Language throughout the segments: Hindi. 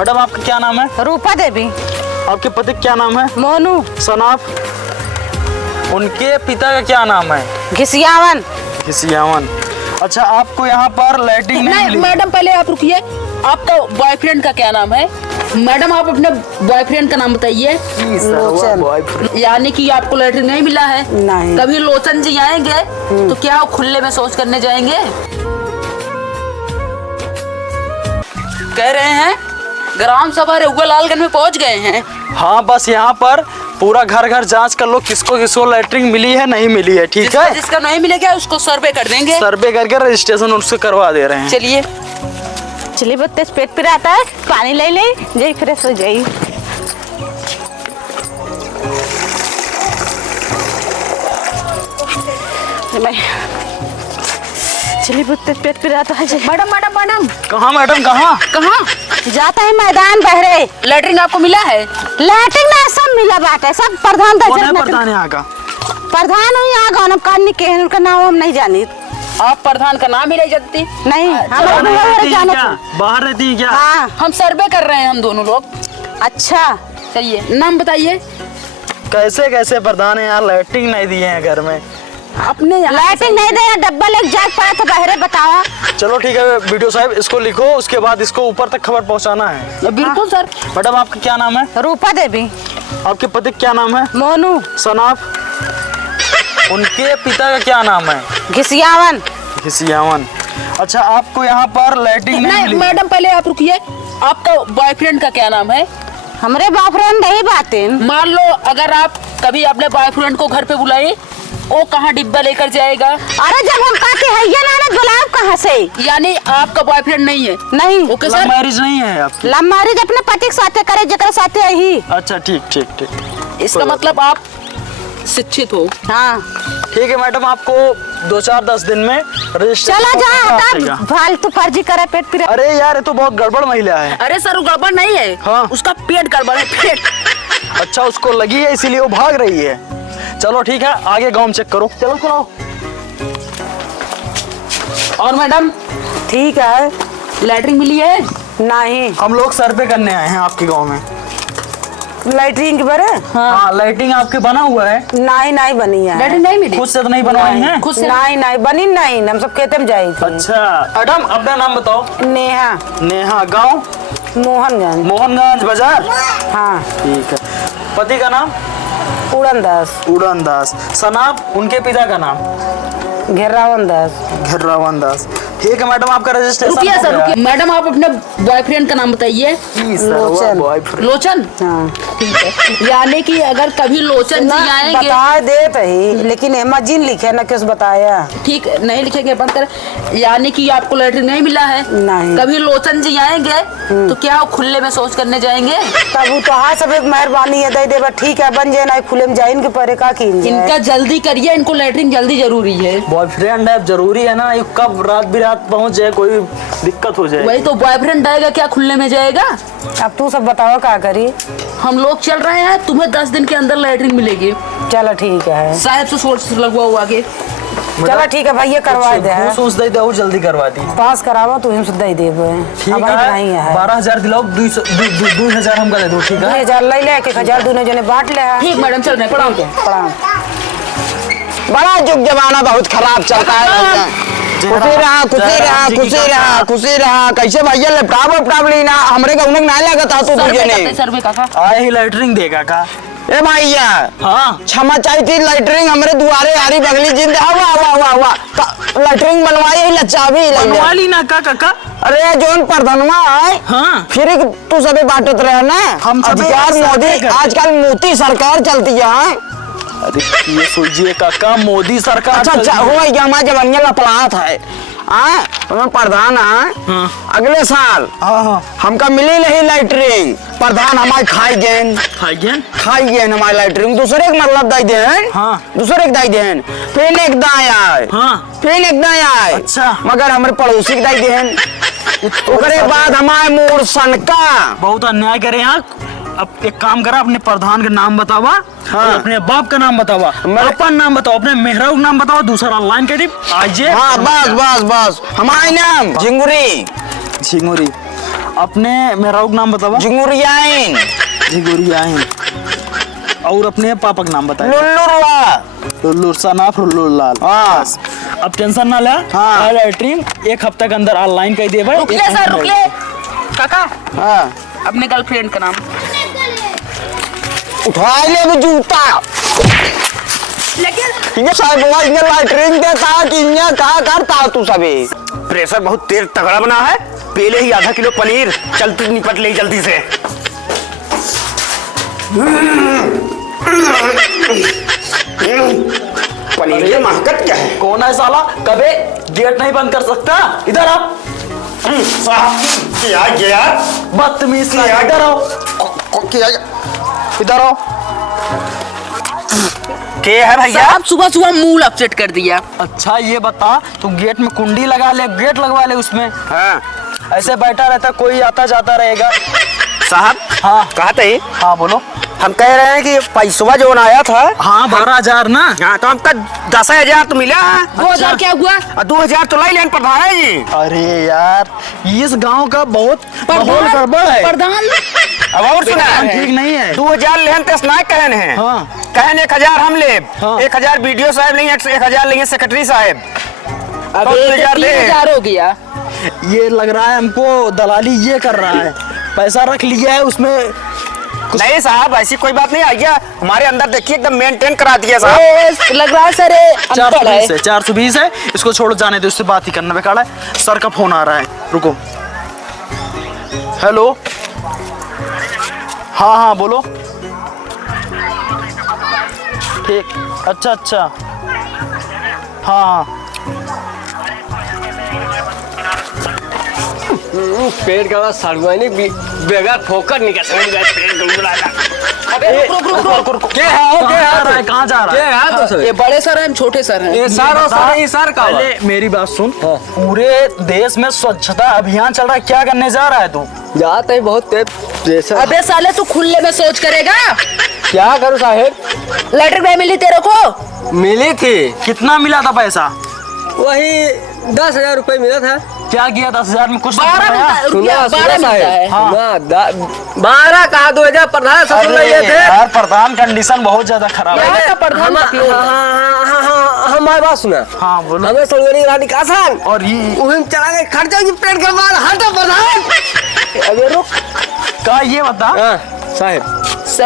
मैडम आपका क्या नाम है? रूपा देवी। आपके पति क्या नाम है? मोनू। सनाफ। उनके पिता का क्या नाम है? घिसियावन। घिसियावन। अच्छा, आपको यहाँ पर लैट्रिन नहीं मिली? मैडम पहले आप रुकिए, आपका बॉयफ्रेंड का क्या नाम है? मैडम आप अपने बॉयफ्रेंड का नाम बताइए। यानी कि आपको लैट्रिन नहीं मिला है? नहीं। कभी लोचन जी आएंगे तो क्या वो खुले में शौच करने जाएंगे? कह रहे हैं ग्राम सभा रेउआ लालगंज में पहुंच गए हैं। हाँ, बस यहाँ पर पूरा घर घर जांच कर लो, किसको किसको लैट्रिन मिली है नहीं मिली है। ठीक है, जिसका नहीं मिलेगा उसको सर्वे कर देंगे। सर्वे करके रजिस्ट्रेशन उससे करवा दे रहे हैं। चलिए चलिए, बहुत तेज पेट पिराता है, पानी ले ले जाई, फ्रेश हो जाई। चलिए, बहुत तेज पेट पिराता है। Madam madam madam. कहाँ मैडम, कहाँ? जाता है मैदान बहरे। लैट्रिन आपको मिला है? लैट्रिन में सब मिला बाटे, सब प्रधान कौन है प्रधान यहाँ का? प्रधान हुई यहाँ गाँव काटने के, उनका नाम हम नहीं जानी। आप प्रधान का नाम ही नहीं जानती? नहीं, हम बाहर रहती है क्या? हाँ। हम सर्वे कर रहे हैं, हम दोनों लोग। अच्छा, चलिए नाम बताइए। कैसे कैसे प्रधान है यार, लैट्रिन नहीं दिए हैं घर में। अपने लैट्रिन नहीं दे, डब्बा लेके जाग पड़ा था बहरे, बतावा। चलो ठीक है वीडियो साहब, इसको लिखो, उसके बाद इसको ऊपर तक खबर पहुंचाना है। बिल्कुल सर। मैडम आपका क्या नाम है? रूपा देवी। आपके पति क्या नाम है? मोनू। सनाफ। उनके पिता का क्या नाम है? घिसियावन। घिसियावन। अच्छा, आपको यहाँ पर लैट्रिन नहीं मिली? मैडम पहले आप रुकिए, आपका बॉयफ्रेंड का क्या नाम है? हमरे बॉयफ्रेंड नहीं बातें। मान लो अगर आप कभी अपने बॉयफ्रेंड को घर पे बुलाए, वो कहाँ डिब्बा लेकर जाएगा? अरे जब हम कहते हैं ये ना बुलाओ कहाँ से? यानी आपका बॉयफ्रेंड नहीं है? नहीं। Okay sir. मैरिज नहीं है आपकी? लव मैरिज अपने पति के साथ करे, जगह साथ ही। अच्छा, ठीक ठीक ठीक। इसका मतलब आप शिक्षित हो? हाँ। ठीक है मैडम, आपको 2-4-10 दिन में रजिस्ट्रेशन चला जा, फालतू फर्जी करे, पेट पिरा। अरे यार, ये तो बहुत गड़बड़ महिला है। अरे सर वो गड़बड़ नहीं है। हाँ। उसका पेट गड़बड़ है, पेट। अच्छा, उसको लगी है इसीलिए वो भाग रही है। चलो ठीक है, आगे गांव चेक करो। चलो चलो। और मैडम ठीक है। लैट्रिन मिली है? नहीं। हम लोग सर्वे करने आए हैं आपके गांव में। लैट्रिन के बारे? हाँ, लाइटिंग आपके बना हुआ है? नहीं, नहीं बनी है। लैट्रिन नहीं मिली? खुद से तो नहीं बनवाए हैं? खुद से नहीं, नहीं बनी, नहीं, हम सब खेते में जाए थे। अच्छा मैडम, अपना नाम बताओ। नेहा। नेहा। गांव? मोहनगंज। मोहनगंज बाजार। हाँ। ठीक है। पति का नाम? उड़न दास। उड़न दास। सनाफ। उनके पिता का नाम? घेरावन दास। घेरावन दास। ठीक है मैडम, आपका रजिस्ट्रेशन रुकिए हो सर, गया। रुकिए। मैडम आप अपने बॉयफ्रेंड का नाम बताइए। लोचन। लोचन। हाँ। ठीक है, यानी कि अगर कभी लोचन जी आएंगे। बता देते ही, लेकिन इमेजिन लिखे ना, किस बताया? ठीक नहीं लिखेंगे, बंद कर। यानी कि आपको लैट्रिन नहीं मिला है? नहीं। कभी लोचन जी आएंगे तो क्या वो खुले में शौच करने जाएंगे? तब वो तो हाँ, सब एक मेहरबानी है, दे दे बस। ठीक है, बन जाए ना, खुले में जाए, इनके परे का की इनका जल्दी करिए, इनको लैट्रिन जल्दी जरूरी है। बॉयफ्रेंड है, अब जरूरी है ना, ये कब रात बिरात पहुंच जाए, कोई दिक्कत हो जाए। वही तो, बॉयफ्रेंड आएगा क्या खुले में जाएगा? अब तू सब बताओ क्या करी। हम लोग चल रहे हैं, तुम्हें 10 दिन के अंदर लैट्रिन मिलेगी। चलो ठीक है। साहब से सोर्स लगवा हुआ के। चलो ठीक है भैया, करवा दे। सोच दे दे, जल्दी करवा दी। पास करावा तो हम दे देबे। ठीक है, 12,000 दिलाओ, 2,000 हमका दे दो। ठीक है, 2,000 ले ले, 1,000 दोनों जने बांट ले। ठीक मैडम, चल रहे हैं, प्रणाम। प्रणाम। बड़ा जुग जमाना बहुत खराब चलता है। खुशी रहा, खुशी रहा, खुशी रहा, खुशी रहा। कैसे भैया लैपटॉप लेना हमरे का उन्हें नहीं लगा था। तू तुझे नहीं सर्वे काका आए ही लैट्रिन देगा का? ए भैया, हाँ, क्षमा चाहिए, लैट्रिन हमरे दुआरे आरी बगली जिंद हवा लैट्रिन बनवाई ही लच्चा भी बनवा ली ना का काका? अरे जोन प्रधानवा है। हाँ, फिर तू सबे बांटत रहे ना। हम सब मोदी, आजकल मोदी सरकार चलती है। अरे ये सोचिए काका, मोदी सरकार। अच्छा हो गया, हमारा जवानिया लपड़ात है। प्रधान है। अगले साल हमका मिली नहीं लैट्रिन, प्रधान हमारे खाई गेन हमारे लैट्रिन दूसरे के मतलब दाई देन। दूसरे के दाई देन, फिर एक दाई आए। फिर एक दाई आए। अच्छा, मगर हमारे पड़ोसी के दाई देन। उसके बाद हमारे मूड सनका बहुत अन्याय करे यहाँ। अब एक काम करा, अपने प्रधान का नाम बतावा। हाँ। अपने बाप का नाम बतावा, अपन नाम बताओ, अपने मेहरारू का नाम बताओ, दूसरा लाइन के टिप आइए। हाँ, बस बस बस। हमारा नाम झिंगुरी। झिंगुरी। अपने मेरा नाम बतावा। झुंगुरियाइन। झिगुरियाइन। और अपने पापा का नाम बताए। लुल्लुरवा। लुल्लू सनाफ लुल्लू लाल। हाँ। अब टेंशन ना ले। हाँ। लैट्रिन एक हफ्ते के अंदर ऑनलाइन कर दे भाई। रुकिए सर, रुकिए। काका, हाँ। अपने गर्लफ्रेंड का नाम। उठा ले भी जूता। लेकिन ये साहब वो इन्हें लैट्रिन देता कि इन्हें कहा करता तू सभी। प्रेशर बहुत तेज तगड़ा बना है। पहले ही आधा किलो पनीर, चलती निपट ले जल्दी से। पनीर की महकत क्या है? कौन है साला? कभी गेट नहीं बंद कर सकता। इधर आओ। साहब क्या गया? बदतमीज सा, क्या? इधर आओ। क्या इधर आओ। क्या है भैया? आप सुबह सुबह मूड अपसेट कर दिया। अच्छा ये बता, तू गेट में कुंडी लगा ले, गेट लगवा ले उसमें। हाँ ऐसे बैठा रहता कोई आता जाता रहेगा। साहब, हाँ कहते ही हाँ बोलो। हम कह रहे हैं कि पैसवा जो आया था। हाँ 12,000 ना। हाँ तो हमका 10,000 तो मिला। 2000 क्या हुआ? और 2,000 तो लाई लेन प्रधान है जी। अरे यार इस गांव का बहुत माहौल गड़बड़ है। प्रधान अब और सुना ठीक नहीं है। 2,000 लेन तेस ना कहन है। हाँ। कहन 1,000 हम ले। हाँ। 1,000 बीडीओ साहब लेंगे, 1,000 लेंगे सेक्रेटरी साहब। अब तो 3,000 हो गया। ये लग रहा है हमको दलाली ये कर रहा है, पैसा रख लिया है उसमें। नहीं साहब ऐसी कोई बात नहीं। आइए हमारे अंदर देखिए, एकदम मेंटेन करा दिया साहब। लग रहा है सर 420 है, 420 है। इसको छोड़ो, जाने दो, उससे बात ही करना बेकार है। सर का फोन आ रहा है, रुको। हेलो, हाँ हाँ बोलो। ठीक, अच्छा अच्छा, हाँ हाँ। पेड़ का साड़ुआनी बेगा ठोकर निकल अबे रुक। क्या है, कहाँ जा रहा है? ये बड़े सर हैं, छोटे सर हैं। ये सर का पहले मेरी बात सुन। पूरे देश में स्वच्छता अभियान चल रहा है, क्या करने जा रहा है तू? जाते ही बहुत तेज प्रेशर। अबे साले तू खुले में सोच करेगा? क्या करूं साहेब? लेटर नहीं मिली तेरे को? मिली थी, कितना मिला था पैसा? वही 10,000 रुपए मिला था। क्या किया 10,000 में? कुछ तो 12 बताया। मिलता है, रुपया 12 सुना मिलता है। साहेब, 12 कहा 2,000 प्रधान से सुन रहे थे। यार प्रधान कंडीशन बहुत ज्यादा खराब है। यहाँ का प्रधान तकलीफ है। हमारी बात सुना। हाँ बोलो। हमें सलगनी रानी का आसान और ये उन्हें चला गए खर्चा की पेड़ के बाद हटा प्रधान। अबे रुक, का ये बता हाँ, साहेब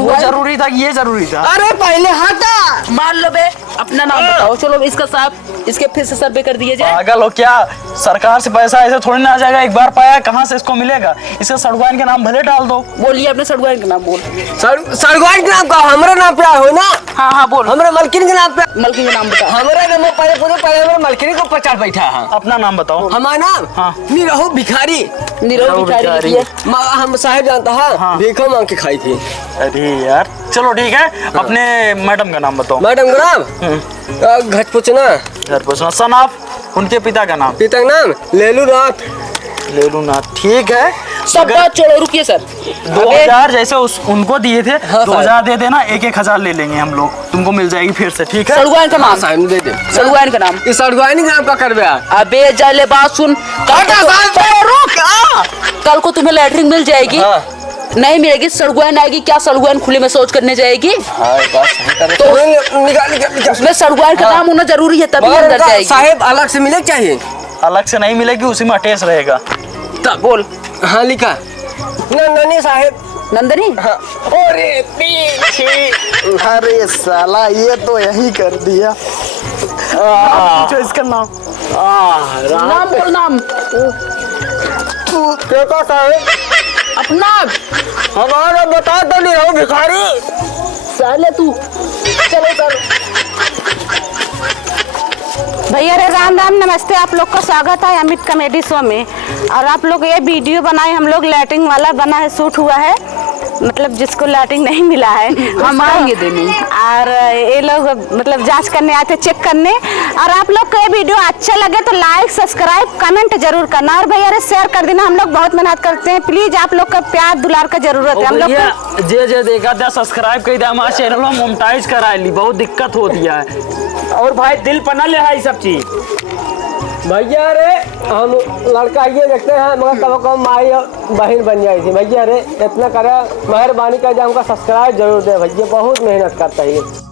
वो जरूरी था कि ये जरूरी था? अरे पहले हटा। मान लो बे, अपना नाम बताओ। चलो इसका साहब, इसके फिर से सर्वे कर दिए जाए। पागल हो क्या? सरकार से पैसा ऐसे थोड़ी ना आ जाएगा। एक बार पाया कहाँ से इसको मिलेगा? इसका सड़ुआन के नाम भले डाल दो। बोलिए अपने सड़ुआइन का नाम बोल। सड़गवान के नाम का हमारा नाम पे हो ना। हाँ हाँ बोल। हमारे मलकिन के नाम पे मलकी का नाम बता। हमारा नाम पहले हमारे मलकिनी को ऊपर चढ़ बैठा है। अपना नाम बताओ। हमारा नाम हाँ। निरहु भिखारी। निरहु भिखारी लिखिए। हम साहेब जानता है। हाँ। भीखा मांग के खाई थी। अरे यार चलो ठीक है। अपने मैडम का नाम बताओ। मैडम का नाम घट पूछना। घर पूछना। सनाफ उनके पिता का नाम? पिता का नाम लेलू नाथ। लेलू नाथ, ठीक है। सब बात छोड़ो, रुकिए सर। 2,000 जैसे उनको दिए थे, हाँ, 2,000 दे देना, 1,000 ले लेंगे हम लोग, तुमको मिल जाएगी फिर से, ठीक है? सड़ुआइन का नाम। साहब दे दे। सड़ुआइन का नाम। इस सड़गवानी का नाम का कर दिया। अबे जाले बात सुन। कल को तुम्हें लैटरिन मिल जाएगी। नहीं मिलेगी, सड़ुआइन आएगी। क्या सड़ुआइन खुले में शौच करने जाएगी? तो निकाल उसमें सड़ुआइन का नाम होना जरूरी है, तभी अंदर जाएगी। साहेब अलग से मिले चाहिए। अलग से नहीं मिलेगी, उसी में अटैच रहेगा। तब बोल। हाँ लिखा नंदनी साहेब। नंदनी। अरे पीछे। अरे साला ये तो यही कर दिया। पूछो इसका नाम। नाम बोल, नाम क्या साहेब? अपना। हमारा बता तो नहीं हो भिखारी। साले तू। चलो सर। भैया रे राम राम, नमस्ते। आप लोग का स्वागत है अमित कॉमेडी शो में। और आप लोग ये वीडियो बनाए, हम लोग लैटरिन वाला बना है, शूट हुआ है। मतलब जिसको लैटरिन नहीं मिला है हम आएंगे देने। और ये लोग मतलब जांच करने आए थे, चेक करने। और आप लोग को ये वीडियो अच्छा लगे तो लाइक सब्सक्राइब कमेंट जरूर करना। और भैया रे शेयर कर देना। हम लोग बहुत मेहनत करते हैं, प्लीज आप लोग का प्यार दुलार का जरूरत है हम लोग को। जे देखा था सब्सक्राइब कर दिया, हमारा चैनल में मोनेटाइज करा ली, बहुत दिक्कत हो दिया है। और भाई दिल पना ले है सब चीज। भैया रे हम लड़का ये देखते हैं मगर कब कब माई और बहन बन जाए थी भैया रे इतना करे मेहरबानी कर हमका सब्सक्राइब जरूर दे भैया बहुत मेहनत करता है।